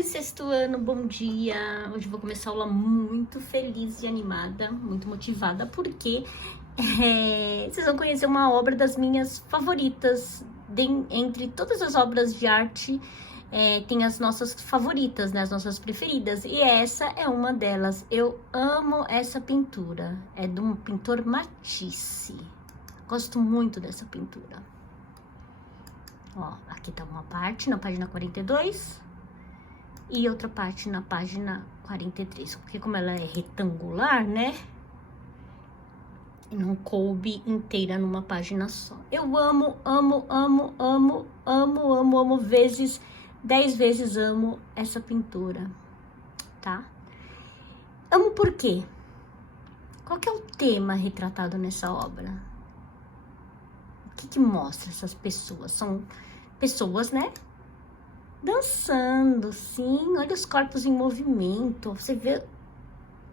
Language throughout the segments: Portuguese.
Oi, sexto ano, bom dia! Hoje eu vou começar a aula muito feliz e animada, muito motivada, porque vocês vão conhecer uma obra das minhas favoritas. Entre todas as obras de arte, tem as nossas favoritas, né? As nossas preferidas, e essa é uma delas. Eu amo essa pintura, é de um pintor Matisse. Gosto muito dessa pintura. Ó, aqui tá uma parte na página 42 e outra parte na página 43, porque como ela é retangular, né, não coube inteira numa página só. Eu amo, amo, amo, amo, amo, amo, amo, vezes, 10 vezes amo essa pintura, tá? Amo por quê? Qual que é o tema retratado nessa obra? O que que mostra essas pessoas? São pessoas, né, dançando, sim. Olha os corpos em movimento. Você vê,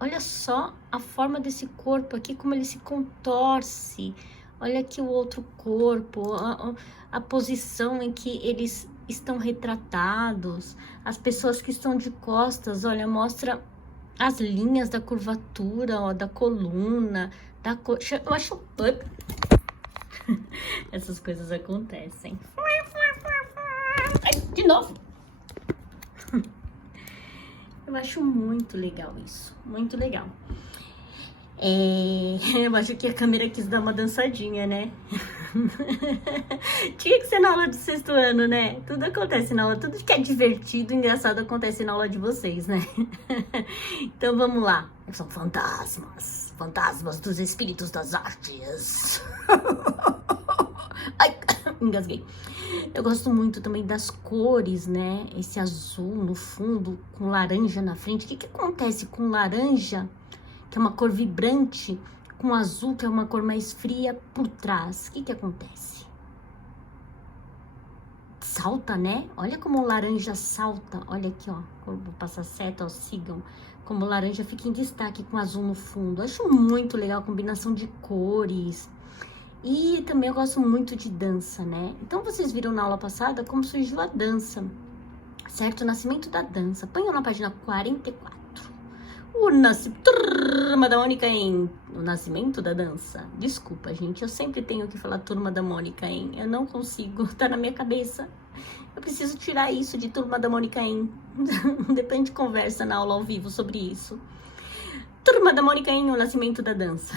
olha só a forma desse corpo aqui, como ele se contorce. Olha aqui o outro corpo, a posição em que eles estão retratados. As pessoas que estão de costas, olha, mostra as linhas da curvatura, ó, da coluna, da coxa. Eu acho... Essas coisas acontecem. Ai, de novo. Eu acho muito legal isso, muito legal. Eu acho que a câmera quis dar uma dançadinha, né? Tinha que ser na aula de sexto ano, né? Tudo acontece na aula, tudo que é divertido, engraçado acontece na aula de vocês, né? Então vamos lá. São fantasmas, fantasmas dos espíritos das artes. Ai, engasguei. Eu gosto muito também das cores, né? Esse azul no fundo, com laranja na frente. O que que acontece com laranja, que é uma cor vibrante, com azul, que é uma cor mais fria, por trás? O que que acontece? Salta, né? Olha como o laranja salta. Olha aqui, ó. Vou passar seta, ó, sigam. Como o laranja fica em destaque com azul no fundo. Acho muito legal a combinação de cores. E também eu gosto muito de dança, né? Então, vocês viram na aula passada como surgiu a dança, certo? O nascimento da dança. Põe na página 44. Turma da Mônica em... O nascimento da dança. Desculpa, gente. Eu sempre tenho que falar Turma da Mônica em... Eu não consigo. Tá na minha cabeça. Eu preciso tirar isso de Turma da Mônica em... Depois a gente conversa na aula ao vivo sobre isso. Turma da Mônica em O Nascimento da Dança.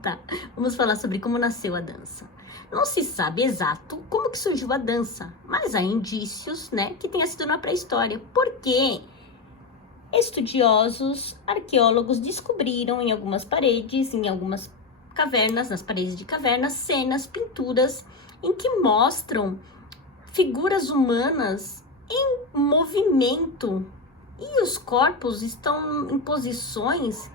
Tá, vamos falar sobre como nasceu a dança. Não se sabe exato como que surgiu a dança, mas há indícios, né, que tenha sido na pré-história, porque estudiosos, arqueólogos descobriram em algumas paredes, em algumas cavernas, nas paredes de cavernas, cenas, pinturas em que mostram figuras humanas em movimento e os corpos estão em posições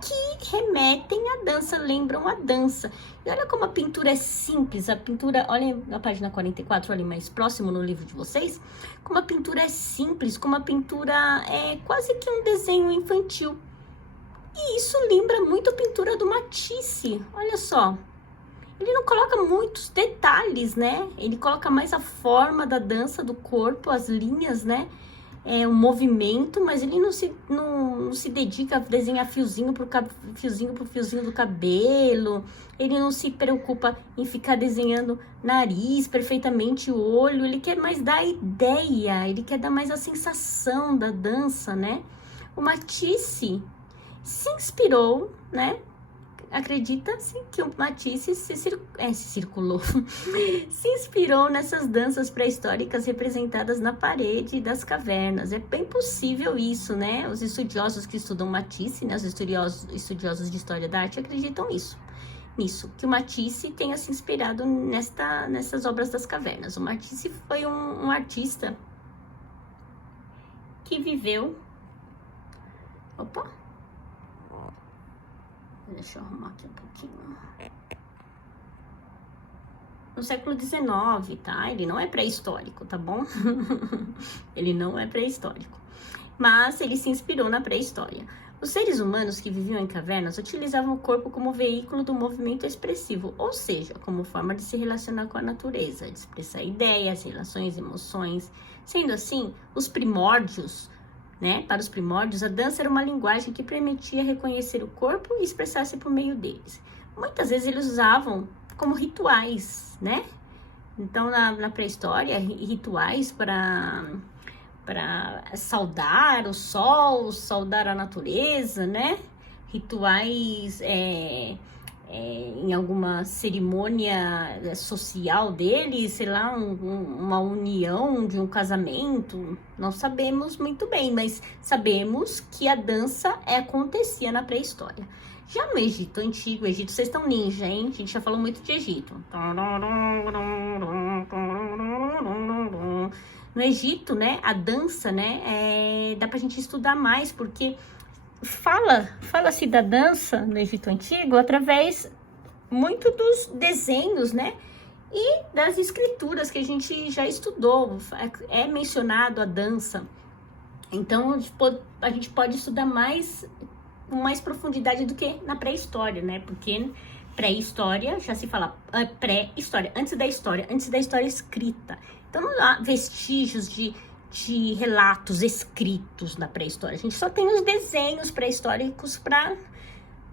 que remetem à dança, lembram a dança. E olha como a pintura é simples, a pintura, olhem na página 44, olhem mais próximo no livro de vocês, como a pintura é simples, como a pintura é quase que um desenho infantil. E isso lembra muito a pintura do Matisse, olha só. Ele não coloca muitos detalhes, né? Ele coloca mais a forma da dança, do corpo, as linhas, né? O movimento, mas ele não se dedica a desenhar fiozinho por fiozinho do cabelo. Ele não se preocupa em ficar desenhando nariz perfeitamente, o olho. Ele quer mais dar ideia, ele quer dar mais a sensação da dança, né? O Matisse se inspirou, né? Acredita-se que o Matisse circulou, se inspirou nessas danças pré-históricas representadas na parede das cavernas. É bem possível isso, né? Os estudiosos que estudam Matisse, né? Os estudiosos de história da arte acreditam nisso, que o Matisse tenha se inspirado nessas obras das cavernas. O Matisse foi um artista que viveu... Opa! Deixa eu arrumar aqui um pouquinho. No século XIX, tá? Ele não é pré-histórico, tá bom? Ele não é pré-histórico. Mas ele se inspirou na pré-história. Os seres humanos que viviam em cavernas utilizavam o corpo como veículo do movimento expressivo, ou seja, como forma de se relacionar com a natureza, de expressar ideias, relações, emoções. Sendo assim, os primórdios né? Para os primórdios, a dança era uma linguagem que permitia reconhecer o corpo e expressar-se por meio deles. Muitas vezes eles usavam como rituais, né? Então, na pré-história, rituais para saudar o sol, saudar a natureza, né? Rituais em alguma cerimônia social deles, sei lá, uma união de um casamento. Não sabemos muito bem, mas sabemos que a dança acontecia na pré-história. Já no Egito Antigo, Egito, vocês estão ninja, hein? A gente já falou muito de Egito. No Egito, né, a dança, né, dá pra gente estudar mais, porque fala-se da dança no Egito Antigo através muito dos desenhos, né, e das escrituras que a gente já estudou. É mencionado a dança. Então, a gente pode estudar com mais profundidade do que na pré-história, né, porque pré-história já se fala pré-história, antes da história escrita. Então, não há vestígios de relatos escritos na pré-história. A gente só tem os desenhos pré-históricos para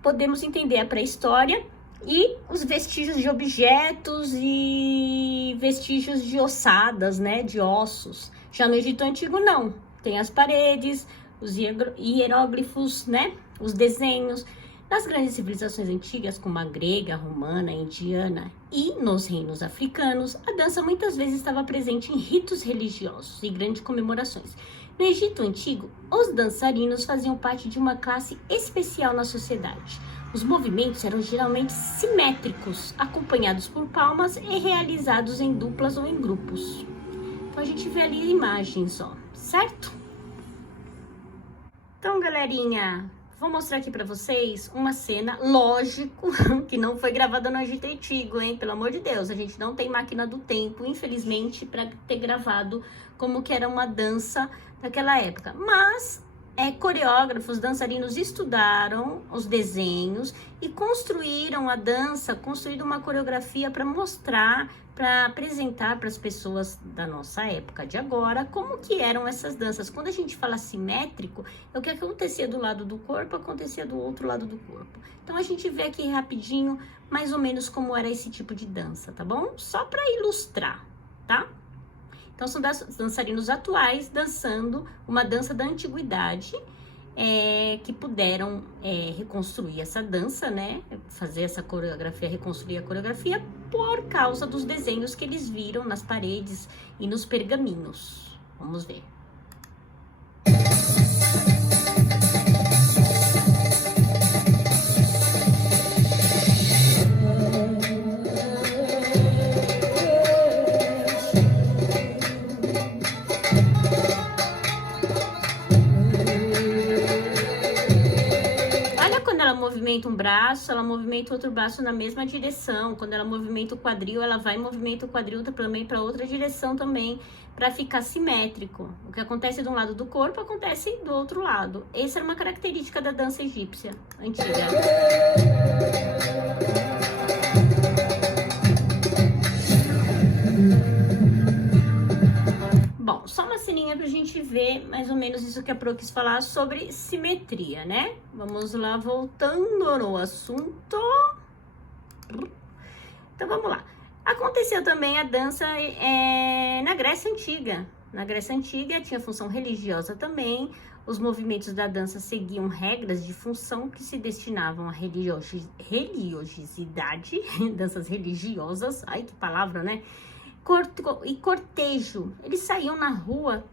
podermos entender a pré-história e os vestígios de objetos e vestígios de ossadas, né, de ossos. Já no Egito Antigo, não. Tem as paredes, os hieróglifos, né, os desenhos. Nas grandes civilizações antigas, como a grega, a romana, a indiana e nos reinos africanos, a dança muitas vezes estava presente em ritos religiosos e grandes comemorações. No Egito Antigo, os dançarinos faziam parte de uma classe especial na sociedade. Os movimentos eram geralmente simétricos, acompanhados por palmas e realizados em duplas ou em grupos. Então a gente vê ali imagens, ó, certo? Então, galerinha, vou mostrar aqui pra vocês uma cena, lógico, que não foi gravada no Egito Antigo, hein? Pelo amor de Deus, a gente não tem máquina do tempo, infelizmente, para ter gravado como que era uma dança daquela época. Mas coreógrafos, dançarinos estudaram os desenhos e construíram a dança, construíram uma coreografia para mostrar, para apresentar para as pessoas da nossa época de agora como que eram essas danças. Quando a gente fala simétrico, é o que acontecia do lado do corpo, acontecia do outro lado do corpo. Então a gente vê aqui rapidinho mais ou menos como era esse tipo de dança, tá bom? Só para ilustrar, tá? Então são dançarinos atuais dançando uma dança da antiguidade, que puderam reconstruir essa dança, né? Fazer essa coreografia, reconstruir a coreografia por causa dos desenhos que eles viram nas paredes e nos pergaminhos. Vamos ver. Movimenta um braço, ela movimenta outro braço na mesma direção. Quando ela movimenta o quadril, ela vai e movimenta o quadril também para outra direção também, para ficar simétrico. O que acontece de um lado do corpo, acontece do outro lado. Essa era uma característica da dança egípcia antiga. Bom, só uma ceninha pra gente ver mais ou menos isso que a Pro quis falar sobre simetria, né? Vamos lá, voltando no assunto. Então, vamos lá. Aconteceu também a dança na Grécia Antiga. Na Grécia Antiga tinha função religiosa também. Os movimentos da dança seguiam regras de função que se destinavam à religiosidade, danças religiosas, ai que palavra, né? E cortejo, eles saíam na rua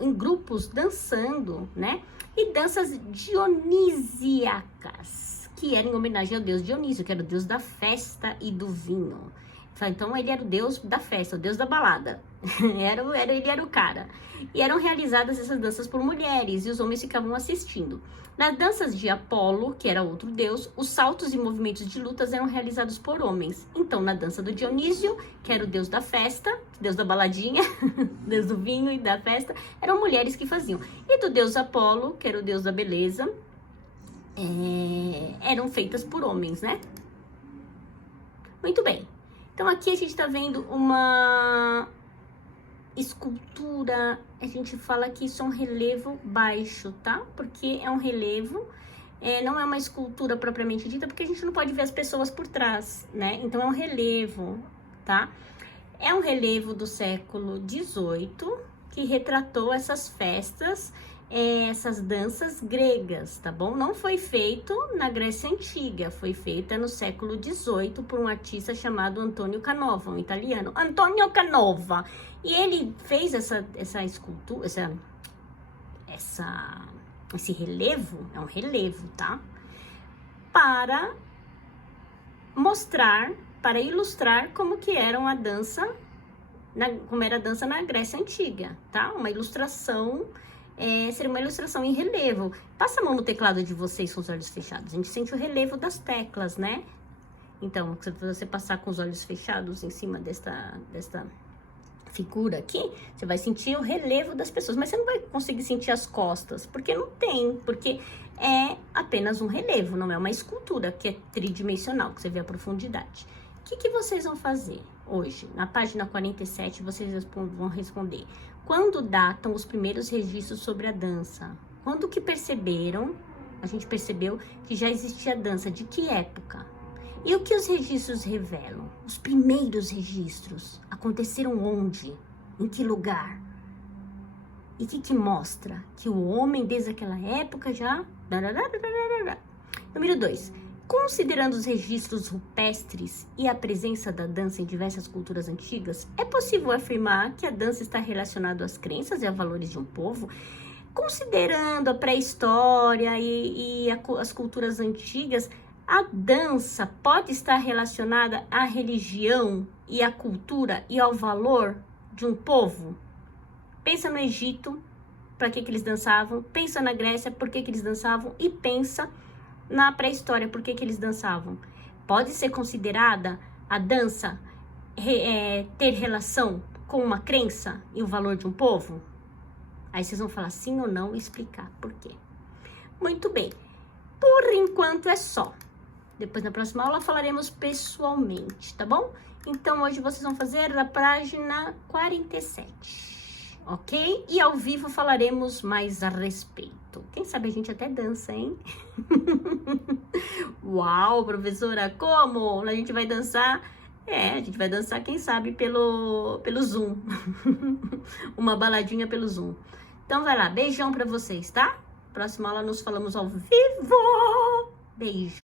em grupos dançando, né? E danças dionisíacas, que eram em homenagem ao deus Dionísio, que era o deus da festa e do vinho. Então ele era o deus da festa, o deus da balada. Ele era o cara. E eram realizadas essas danças por mulheres e os homens ficavam assistindo. Nas danças de Apolo, que era outro deus, os saltos e movimentos de lutas eram realizados por homens. Então, na dança do Dionísio, que era o deus da festa, deus da baladinha, deus do vinho e da festa, eram mulheres que faziam. E do deus Apolo, que era o deus da beleza, eram feitas por homens, né? Muito bem. Então, aqui a gente tá vendo uma escultura, a gente fala que isso é um relevo baixo, tá? Porque é um relevo, não é uma escultura propriamente dita, porque a gente não pode ver as pessoas por trás, né? Então é um relevo, tá? É um relevo do século XVIII que retratou essas festas, essas danças gregas, tá bom? Não foi feito na Grécia Antiga, foi feita no século XVIII por um artista chamado Antonio Canova, um italiano. Antonio Canova! E ele fez essa escultura, esse relevo, é um relevo, tá? Para mostrar, para ilustrar como que era uma dança, como era a dança na Grécia Antiga, tá? Uma ilustração, seria uma ilustração em relevo. Passa a mão no teclado de vocês com os olhos fechados, a gente sente o relevo das teclas, né? Então, se você passar com os olhos fechados em cima desta figura aqui, você vai sentir o relevo das pessoas, mas você não vai conseguir sentir as costas, porque não tem, porque é apenas um relevo, não é uma escultura que é tridimensional, que você vê a profundidade. O que vocês vão fazer hoje? Na página 47, vocês vão responder. Quando datam os primeiros registros sobre a dança? Quando que perceberam, a gente percebeu que já existia dança? De que época? E o que os registros revelam? Os primeiros registros aconteceram onde? Em que lugar? E o que mostra? Que o homem, desde aquela época, já... Número 2. Considerando os registros rupestres e a presença da dança em diversas culturas antigas, é possível afirmar que a dança está relacionada às crenças e a valores de um povo? Considerando a pré-história e as culturas antigas, a dança pode estar relacionada à religião e à cultura e ao valor de um povo? Pensa no Egito, para que eles dançavam. Pensa na Grécia, por que eles dançavam. E pensa na pré-história, por que eles dançavam. Pode ser considerada a dança ter relação com uma crença e o valor de um povo? Aí vocês vão falar sim ou não e explicar por quê. Muito bem. Por enquanto é só. Depois, na próxima aula, falaremos pessoalmente, tá bom? Então, hoje vocês vão fazer a página 47, ok? E ao vivo falaremos mais a respeito. Quem sabe a gente até dança, hein? Uau, professora, como? A gente vai dançar? A gente vai dançar, quem sabe, pelo Zoom. Uma baladinha pelo Zoom. Então, vai lá. Beijão pra vocês, tá? Próxima aula, nos falamos ao vivo. Beijo.